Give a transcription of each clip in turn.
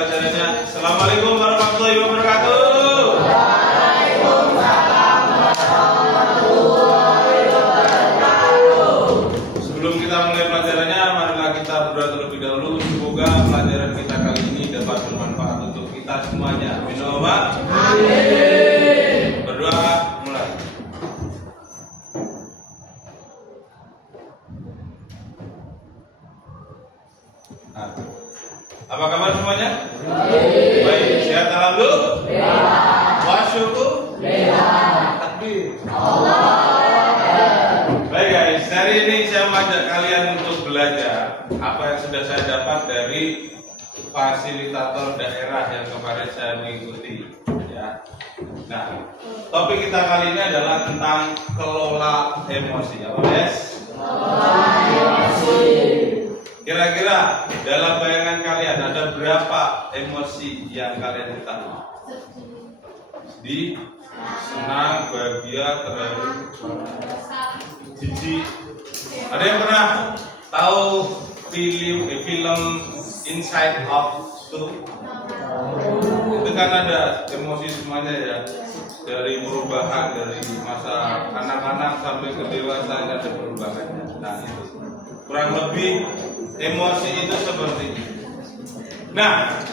pelajarannya. Assalamualaikum warahmatullahi wabarakatuh. Waalaikumsalam warahmatullahi wabarakatuh. Sebelum kita mulai pelajarannya, marilah kita berdoa terlebih dahulu. Semoga pelajaran kita kali ini dapat bermanfaat untuk kita semuanya. Amin. Amin. Berdoa mulai. Nah, apa kabar semuanya? Baik, sehat alhamdulillah. Wasyukur. Takbir. Baik guys, hari ini saya mengajak kalian untuk belajar apa yang sudah saya dapat dari fasilitator daerah yang kemarin saya mengikuti. Ya. Nah, topik kita kali ini adalah tentang kelola emosi. Apa guys? Kira-kira dalam bayangan kalian ada berapa emosi yang kalian ketahui? Sedih, senang, bahagia, terharu, jijik. Ada yang pernah tahu film Inside Out 2? Itu kan ada emosi semuanya ya, dari perubahan dari masa anak-anak sampai ke dewasa ada perubahannya. Nah itu kurang lebih emosi itu seperti itu. Nah,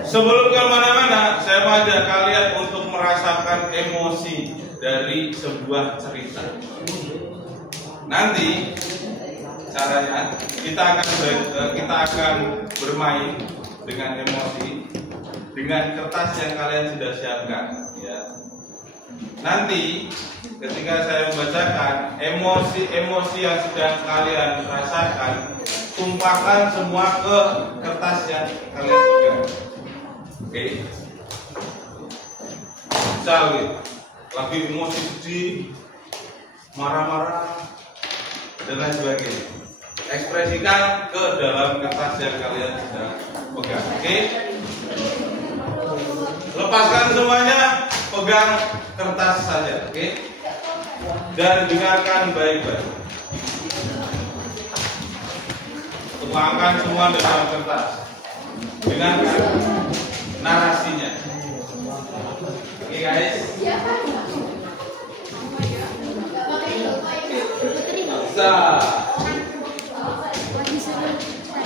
sebelum kemana-mana, saya mengajak kalian untuk merasakan emosi dari sebuah cerita. Nanti caranya kita akan bermain dengan emosi dengan kertas yang kalian sudah siapkan. Ya. Nanti ketika saya membacakan emosi-emosi yang sedang kalian rasakan, tumpahkan semua ke kertas yang kalian pegang. Oke. Misalnya lagi emosi sedih, marah-marah dan lain sebagainya. Ekspresikan ke dalam kertas yang kalian sedang pegang. Oke. Lepaskan semuanya, pegang kertas saja. Oke. Dan dengarkan baik-baik. Tuangkan semua dalam kertas. Dengarkan narasinya. Oke guys. Bisa.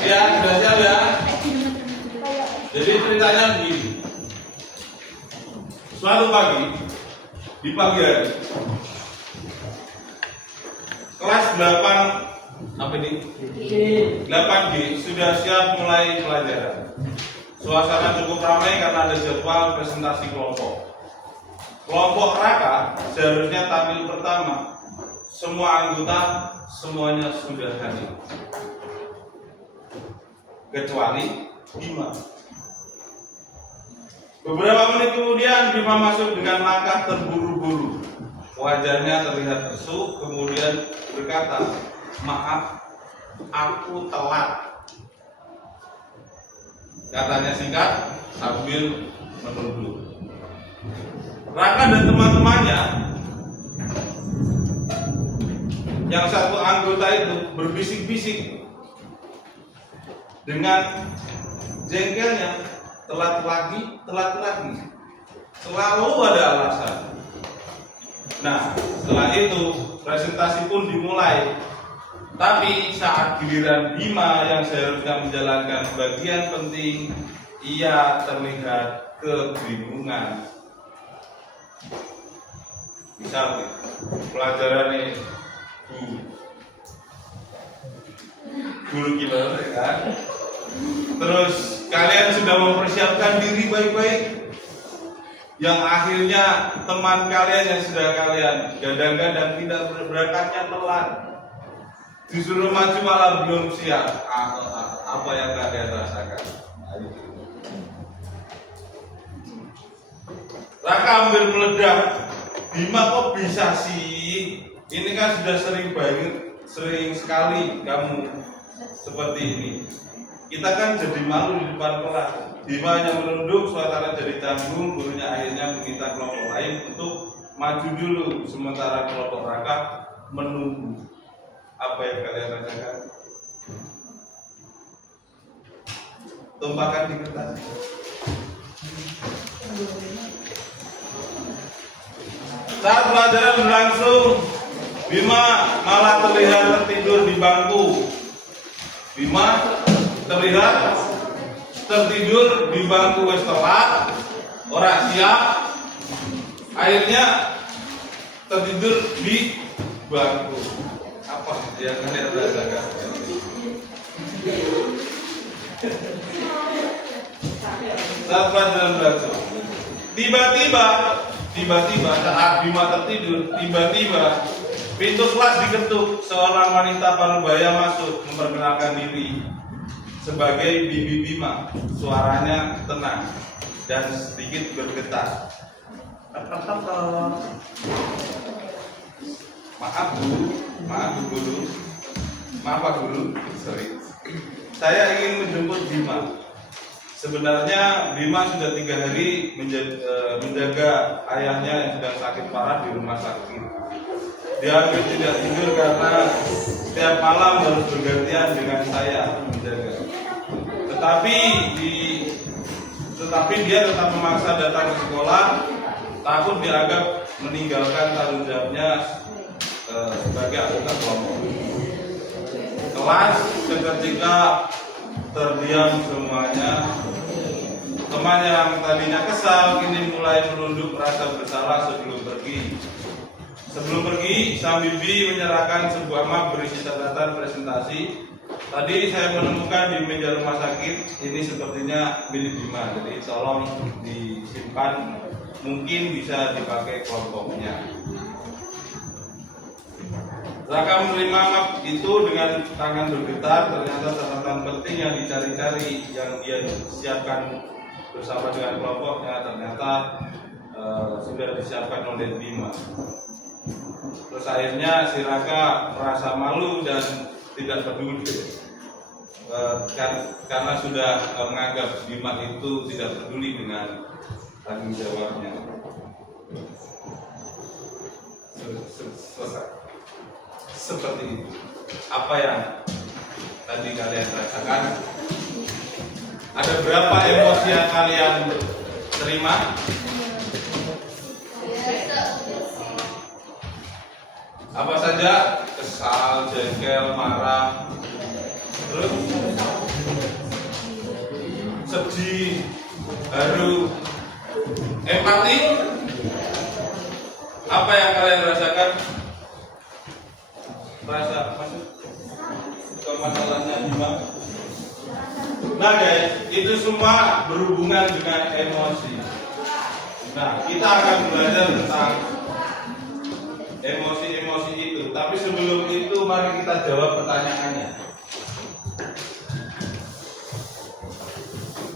Ya, sudah siap ya. Jadi ceritanya begini. Suatu pagi, di pagi hari, kelas 8 apa ini? 8G sudah siap mulai pelajaran. Suasana cukup ramai karena ada jadwal presentasi kelompok. Kelompok Raka seharusnya tampil pertama. Semua anggota semuanya sudah hadir, kecuali Bima. Beberapa menit kemudian Bima masuk dengan langkah terburu-buru. Wajahnya terlihat lesu, kemudian berkata, "Maaf, aku telat." Katanya singkat sambil menunduk. Raka dan teman-temannya yang satu anggota itu berbisik-bisik dengan jengkelnya, telat lagi, selalu ada alasan. Nah, setelah itu presentasi pun dimulai. Tapi saat giliran Bima yang seharusnya menjalankan bagian penting, ia terlihat kebingungan. Misalnya, pelajaran ini guru kita kan. Terus kalian sudah mempersiapkan diri baik-baik, yang akhirnya teman kalian yang sudah kalian gadang-gadang tidak berangkatnya telat, disuruh maju malah belum siap. Apa yang kalian rasakan? Raka hampir meledak. Bima kok bisa sih? Ini kan sudah sering sekali kamu seperti ini. Kita kan jadi malu di depan kelas. Bima hanya menunduk, suasana jadi canggung. Gurunya akhirnya meminta kelompok lain untuk maju dulu, sementara kelompok Raka menunggu. Apa yang kalian rasakan? tumpahkan di kertas. Saat pelajaran berlangsung, Bima malah terlihat tertidur di bangku. Bima terlihat tertidur di bangku wis telat, ora siap. Akhirnya tertidur di bangku. Apa yang kalian rasakan? Saat pelajaran berlangsung, tiba-tiba saat Bima tertidur, tiba-tiba pintu kelas diketuk. Seorang wanita parubaya masuk memperkenalkan diri sebagai Bibi Bima. Suaranya tenang dan sedikit bergetar. Maaf Bu Guru. Maaf Pak Guru. Sorry. Saya ingin menjemput Bima. Sebenarnya Bima sudah 3 hari menjaga ayahnya yang sedang sakit parah di rumah sakit. Dia hampir tidak tidur karena setiap malam harus bergantian dengan saya menjaga. Tetapi dia tetap memaksa datang ke sekolah, takut dianggap meninggalkan tanggung jawabnya sebagai anggota kelompok. Kelas seketika terdiam semuanya. Teman yang tadinya kesal kini mulai menunduk rasa bersalah sebelum pergi. Sebelum pergi, sang bibi menyerahkan sebuah map berisi catatan presentasi. Tadi saya menemukan di meja rumah sakit, ini sepertinya milik Bima, jadi tolong disimpan, mungkin bisa dipakai kelompoknya. Raka menerima map itu dengan tangan bergetar. Ternyata catatan penting yang dicari-cari yang dia siapkan bersama dengan kelompoknya ternyata sudah disiapkan oleh Bima. Terus akhirnya si Raka merasa malu dan tidak peduli karena sudah menganggap Bima itu tidak peduli dengan tanggung jawabnya. Selesai. Seperti itu. Apa yang tadi kalian rasakan? Ada berapa emosi yang kalian terima? Apa saja? Kesal, jengkel, marah, terus sedih, haru, empati. Apa yang kalian rasakan? Rasa masuk ke masalahnya Bima. Nah guys, itu semua berhubungan dengan emosi. Nah, kita akan belajar tentang emosi-emosi itu. Tapi sebelum itu, mari kita jawab pertanyaannya.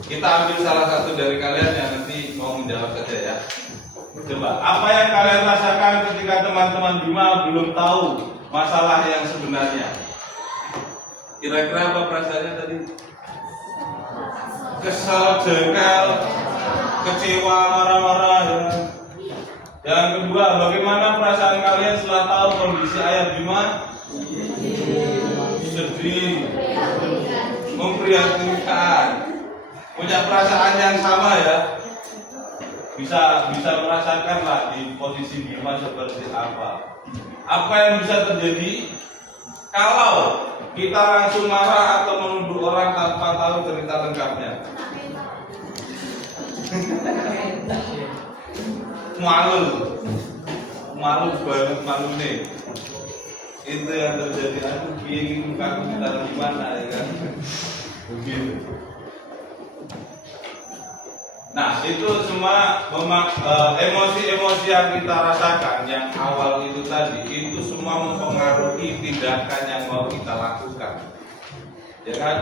Kita ambil salah satu dari kalian yang nanti mau menjawab saja ya. Coba, apa yang kalian rasakan ketika teman-teman Bima belum tahu masalah yang sebenarnya? Kira-kira apa perasaannya tadi? Kesal, jengkel, kecewa, marah-marah ya. Yang kedua, bagaimana perasaan kalian setelah tahu kondisi ayah Bima? Sedih, memprihatinkan, punya perasaan yang sama ya. Bisa merasakan lah di posisi Bima seperti apa. Apa yang bisa terjadi kalau kita langsung marah atau menuduh orang tanpa tahu cerita lengkapnya? Malu banget, malu nih. Itu yang terjadi. Aduh, bingung mukaku ditaruh di mana ya kan? Begitu. Nah, itu semua emosi-emosi yang kita rasakan yang awal itu tadi, itu semua mempengaruhi tindakan yang mau kita lakukan. Ya kan?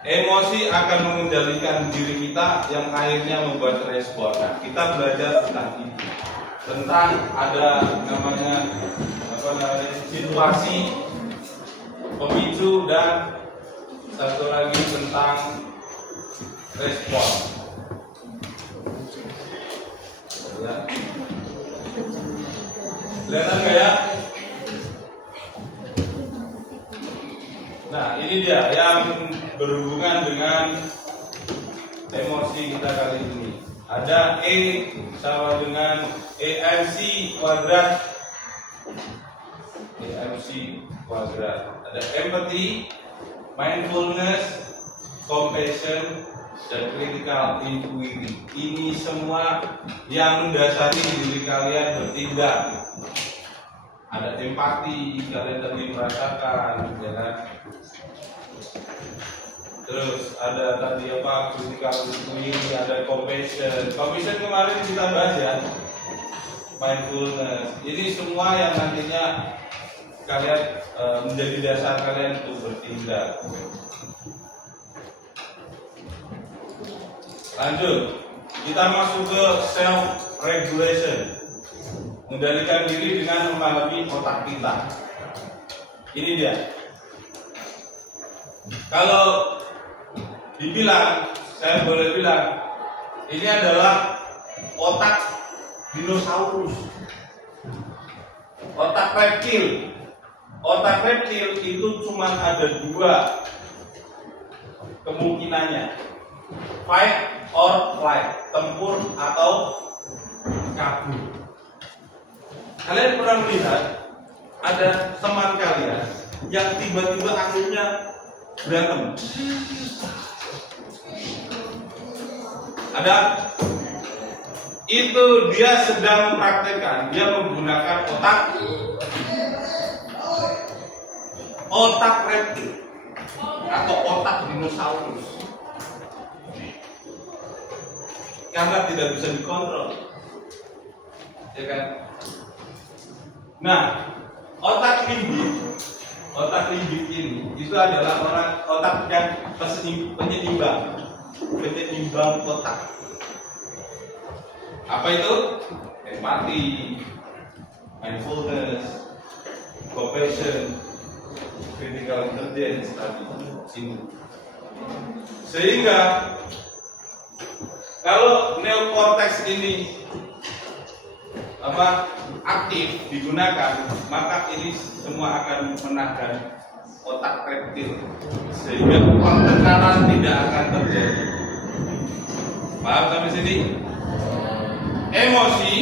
Emosi akan mengendalikan diri kita yang akhirnya membuat respon. Nah, kita belajar tentang itu. Tentang ada namanya situasi, pemicu, dan satu lagi tentang respon. Ya. Kelihatan nggak ya? Nah, ini dia yang berhubungan dengan emosi kita kali ini. Ada E sama dengan EMC kuadrat. EMC kuadrat. Ada empathy, mindfulness, compassion, dan critical inquiry. Ini semua yang mendasari diri kalian bertindak. Ada empati, kalian tadi merasakan, ya kan? Terus ada tadi apa? Critical inquiry, ada compassion. Compassion kemarin kita bahas ya. Mindfulness. Ini semua yang nantinya kalian menjadi dasar kalian untuk bertindak. Lanjut, kita masuk ke self regulation. Mengendalikan diri dengan memahami otak kita. Ini dia. Kalau dibilang, saya boleh bilang, ini adalah otak dinosaurus, otak reptil. Otak reptil itu cuma ada dua kemungkinannya, fight or flight, tempur atau kabur. Kalian pernah melihat ada teman kalian yang tiba-tiba akhirnya berantem? Ada? Itu dia sedang mempraktekkan, dia menggunakan otak reptil atau otak dinosaurus, karena tidak bisa dikontrol, ya kan? Nah, otak limbik ini itu adalah otak yang penyeimbang otak. Apa itu? Empati, mindfulness, compassion, critical intelligence tadi ini. Sehingga kalau neokortex ini aktif digunakan, maka ini semua akan menahan otak reptil, sehingga pertengkaran tidak akan terjadi. Paham sampai sini? Emosi,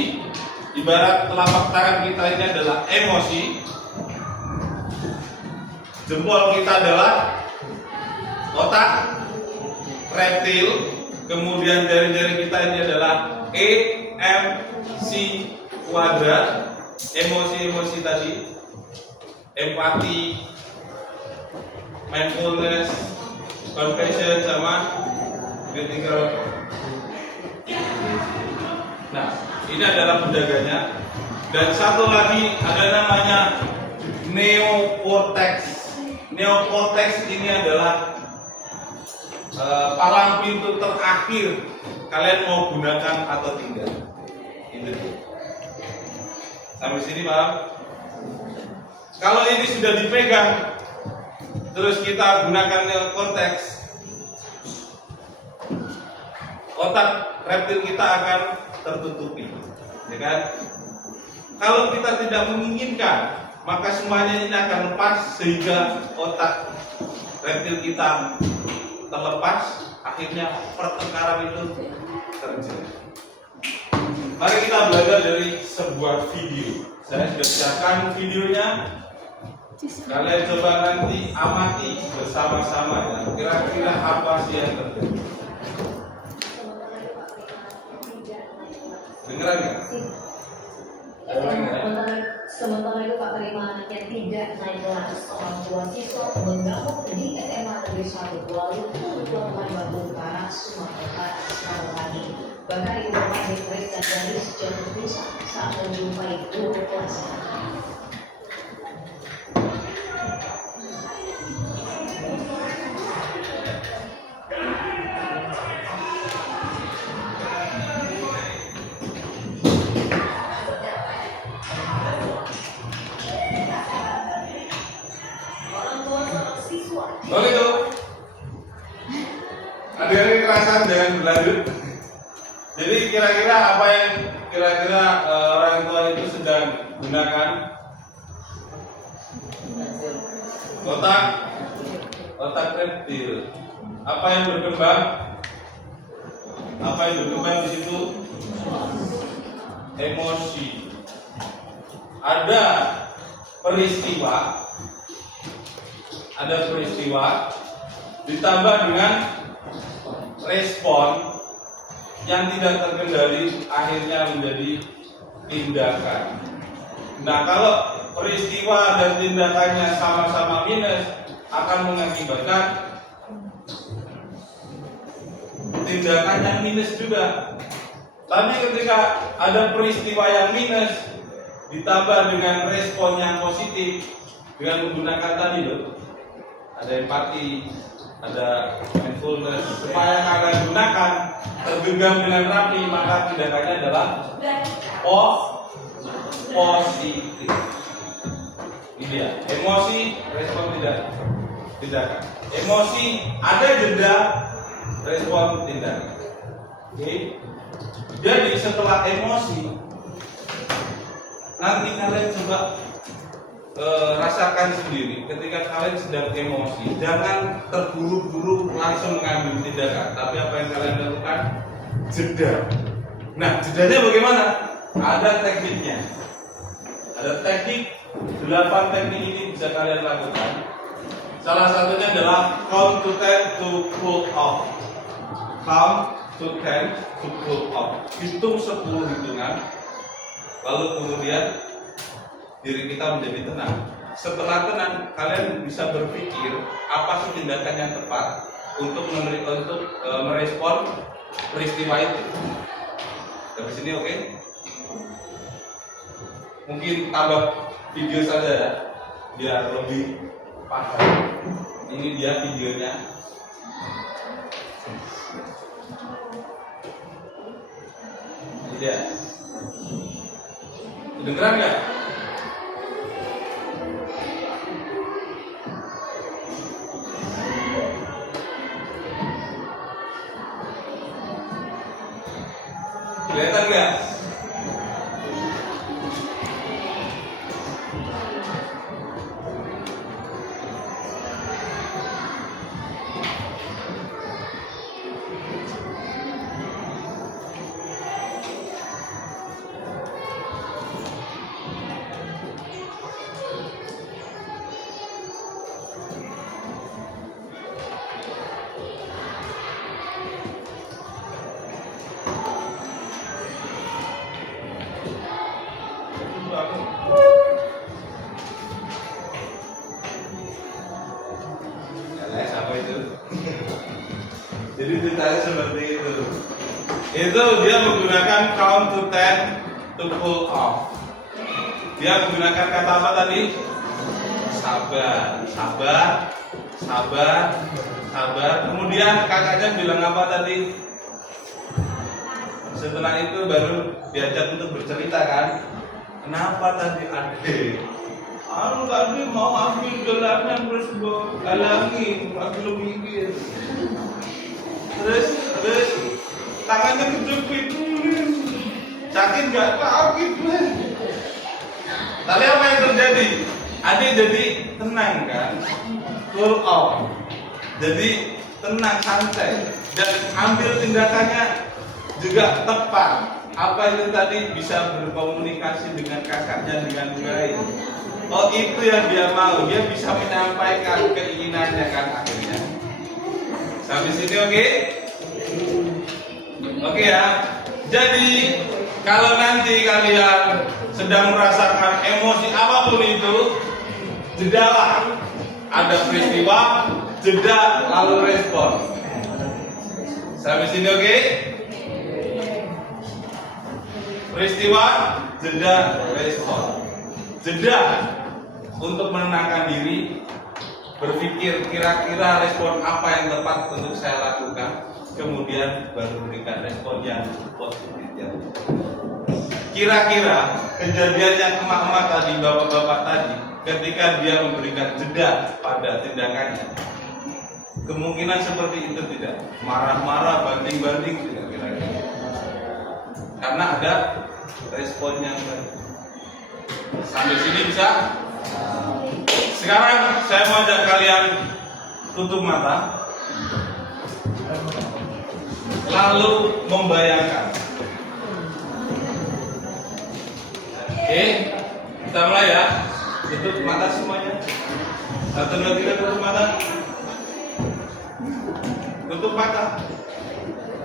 ibarat telapak tangan kita ini adalah emosi, jempol kita adalah otak reptil, kemudian jari-jari kita ini adalah EMC kuadrat, emosi-emosi tadi, empati, mindfulness, compassion, sama critical. Nah, ini adalah penjaganya. Dan satu lagi ada namanya neokortex. Neokortex ini adalah palang pintu terakhir, kalian mau gunakan atau tidak. Itu dia. Sampai sini paham? Kalau ini sudah dipegang, terus kita gunakan neokortex, otak reptil kita akan tertutupi, ya kan? Kalau kita tidak menginginkan, maka semuanya ini akan lepas, sehingga otak reptil kita terlepas, akhirnya pertengkaran itu terjadi. Mari kita belajar dari sebuah video. Saya sudah siapkan videonya. Kalian coba nanti amati bersama-sama ya. Kira-kira apa sih yang terjadi? Dengeran nggak? Sementara itu Pak Terima anaknya tidak naik kelas, orang tua siswa mengamuk di SMA Negeri 1 Kuala Lumpur, Batu Utara, Sumatera Barat, Selasa pagi. Bahkan ibu bapak diperiksa dari jatuh pisah saat menjumpai guru kelas. Oh itu. Ada yang kekerasan dengan berlanjut. Jadi kira-kira apa yang orang tua itu sedang gunakan? Otak reptil. Apa yang berkembang? Apa itu? Kebayang di situ? Emosi. Ada peristiwa ditambah dengan respon yang tidak terkendali, akhirnya menjadi tindakan. Nah, kalau peristiwa dan tindakannya sama-sama minus, akan mengakibatkan tindakan yang minus juga. Tapi ketika ada peristiwa yang minus ditambah dengan respon yang positif dengan menggunakan tadi loh, ada empati, ada mindfulness, supaya kalian gunakan tergenggam dengan rapi, maka tindakannya adalah positif. Ini dia, emosi, respon tindakan. Emosi ada jeda, respon tindakan. Oke. Jadi setelah emosi, nanti kalian coba rasakan sendiri. Ketika kalian sedang emosi, jangan terburu-buru langsung mengambil tindakan. Tapi apa yang kalian lakukan? Jeda. Nah, jedanya bagaimana? Ada tekniknya. Ada teknik, 8 teknik ini bisa kalian lakukan. Salah satunya adalah count to 10 to pull off. Count to 10 to pull off. Hitung 10 hitungan, lalu kemudian diri kita menjadi tenang. Setelah tenang, kalian bisa berpikir apa sih tindakan yang tepat untuk merespon peristiwa itu. Dari sini oke? Mungkin tambah video saja ya, biar lebih paham. Ini dia videonya. Ini dia. Kedengeran nggak? Kelihatan nggak? Jadi ceritanya seperti itu. Itu dia menggunakan count to 10 to pull off. Dia menggunakan kata apa tadi? Sabar, sabar, sabar, sabar. Kemudian kakaknya bilang apa tadi? Setelah itu baru diajak untuk bercerita kan? Kenapa tadi adik? Aku tadi mau ambil gelarnya terus galangi, ambil mikir. Terus tangannya kejepit, sakit nggak? Sakit. Tapi apa yang terjadi? Adik jadi tenang kan, cool off. Jadi tenang, santai, dan ambil tindakannya juga tepat. Apa itu tadi bisa berkomunikasi dengan kakaknya dengan baik. Oh itu yang dia mau, dia bisa menyampaikan keinginannya kan akhirnya. Sampai sini oke? Oke ya. Jadi kalau nanti kalian sedang merasakan emosi apapun itu, jedalah. Ada peristiwa, jeda lalu respon. Sampai sini oke? Peristiwa, jeda, respon. Jeda untuk menenangkan diri, berpikir kira-kira respon apa yang tepat untuk saya lakukan, kemudian baru berikan respon yang positif. Kira-kira kejadian yang emak-emak tadi, bapak-bapak tadi, ketika dia memberikan jeda pada tindakannya, kemungkinan seperti itu tidak marah-marah, banting-banting tidak kira-kira, karena ada responnya. Sampai sini bisa? Sekarang saya mau ajak kalian tutup mata. lalu membayangkan. Oke, kita mulai ya. Tutup mata semuanya. 1, 2, 3, tutup mata. Tutup mata.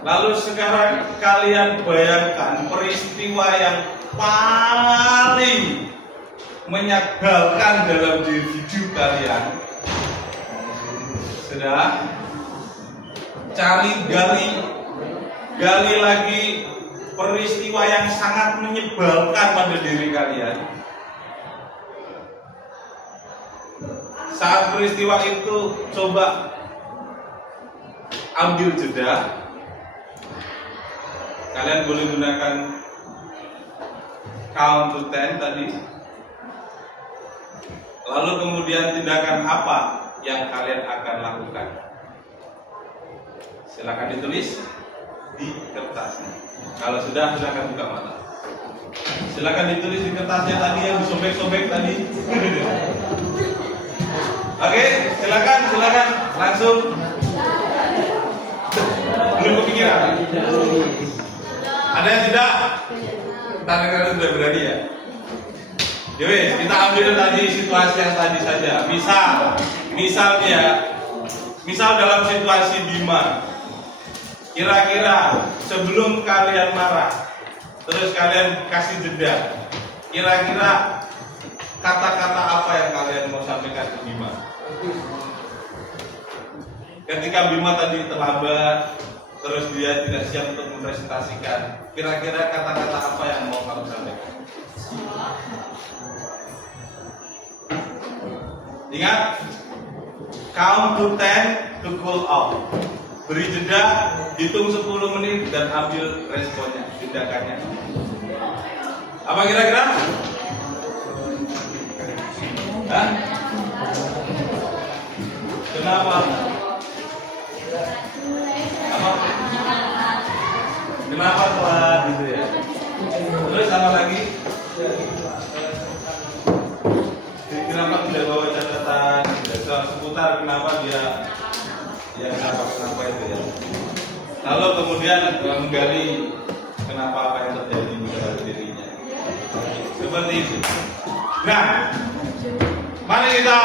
Lalu sekarang kalian bayangkan peristiwa yang paling menyebalkan dalam diri hidup kalian. Sudah? Gali lagi peristiwa yang sangat menyebalkan pada diri kalian. Saat peristiwa itu coba ambil jeda. Kalian boleh gunakan count to 10 tadi. Lalu kemudian tindakan apa yang kalian akan lakukan? Silakan ditulis di kertasnya. Kalau sudah, silakan buka mata. Silakan ditulis di kertasnya tadi yang disobek-sobek tadi. Oke, silakan langsung. Belum kepikiran? Ada yang tidak? Kalian sudah berani ya? Yowes, kita ambil tadi situasi yang tadi saja. Misal dalam situasi Bima, kira-kira sebelum kalian marah, terus kalian kasih jeda, kira-kira kata-kata apa yang kalian mau sampaikan ke Bima? Ketika Bima tadi terlambat, terus dia tidak siap untuk mempresentasikan, kira-kira kata-kata apa yang mau kamu sampaikan? Ingat, count to 10 to cool off. Beri jeda, hitung 10 menit dan ambil responnya, tindakannya. Apa kira-kira? Hah? Kenapa? Apa? Kenapa telat gitu ya? Terus apa lagi? Kenapa tidak bawa catatan? Seputar kenapa dia kenapa itu ya? Lalu kemudian menggali kenapa apa yang terjadi dalam dirinya. Seperti itu. Nah, mari kita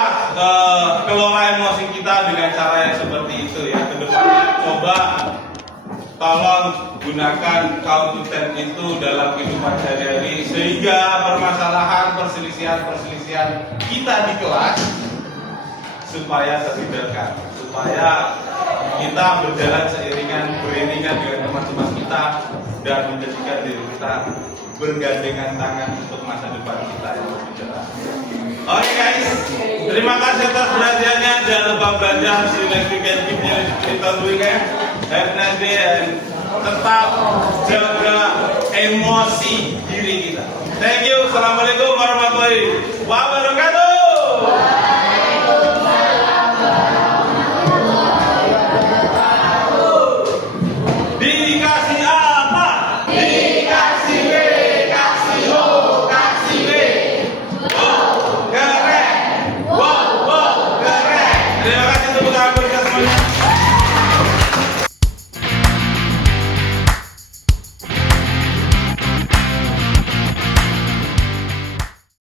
kelola emosi kita dengan cara yang seperti itu ya. Kedepannya coba tolong gunakan count to 10 itu dalam kehidupan sehari-hari sehingga permasalahan perselisihan kita di kelas supaya terhindarkan, supaya kita berjalan beriringan dengan teman-teman kita dan menjadikan diri kita bergandengan tangan untuk masa depan kita yang lebih cerah. Oke guys, terima kasih atas perhatiannya. Jangan lupa belajar. See you next weekend. Keep your weekend. Have a nice day and tetap jaga emosi diri kita. Thank you. Assalamualaikum.